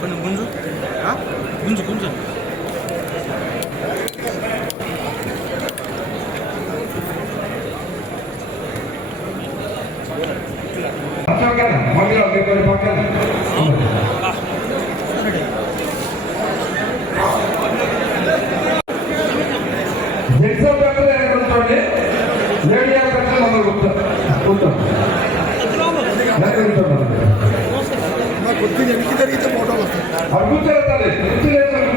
저는 문주. 아? 문주 문주. 박경현, 범인 어디까지 박경현. ఫోటోలు వస్తాయి అది కూర్చోలేదు తల్లి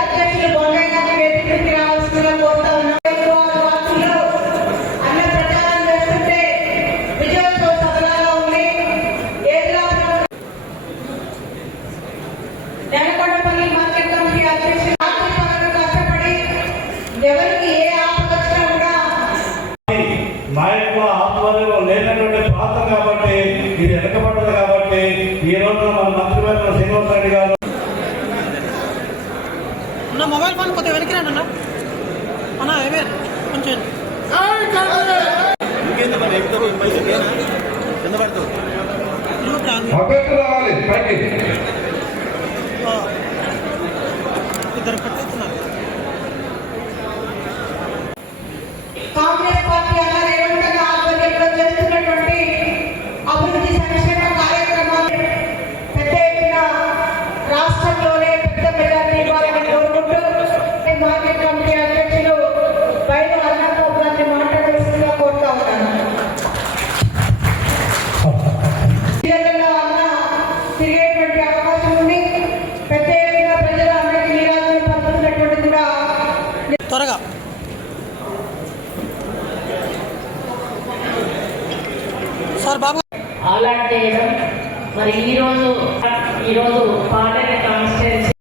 అధ్యక్షులు బొంగయ్య గారిని వేదికకి రావాల్సిందిగా కోరుతా నాయకుల ఆధ్వర్యంలో లేనటువంటి ప్రాంతం కాబట్టి ఇది వెనకబడ్డది కాబట్టి ఈ రోజు మన మంత్రివర్గ శ్రీనివాస రెడ్డి గారు అన్న మొబైల్ ఫోన్ కొద్దిగా వెనక్కి రండి అన్న. అన్న ఏమే కొంచెం. ఇద్దరు పట్టుతున్నారు కాంగ్రెస్ రాష్ట్రంలోనే పెద్ద మెజార్టీ ఇవ్వాలని కోరుకుంటూ మార్కెట్ కమిటీ అధ్యక్షులు బయట అన్నబాబు గారిని మాట్లాడవలసిందిగా కోరుతా ఉన్నాను. జిల్లాలో అన్న తిరిగేటువంటి అవకాశం ఉంది. పెద్ద ఎత్తున ప్రజలు అందరికీ నీరాజనం పంపుతున్నటువంటి కూడా త్వరగా. సార్ బాబు అలాంటి మరి ఈరోజు ఈరోజు పాడేరు కాన్స్టెన్సీ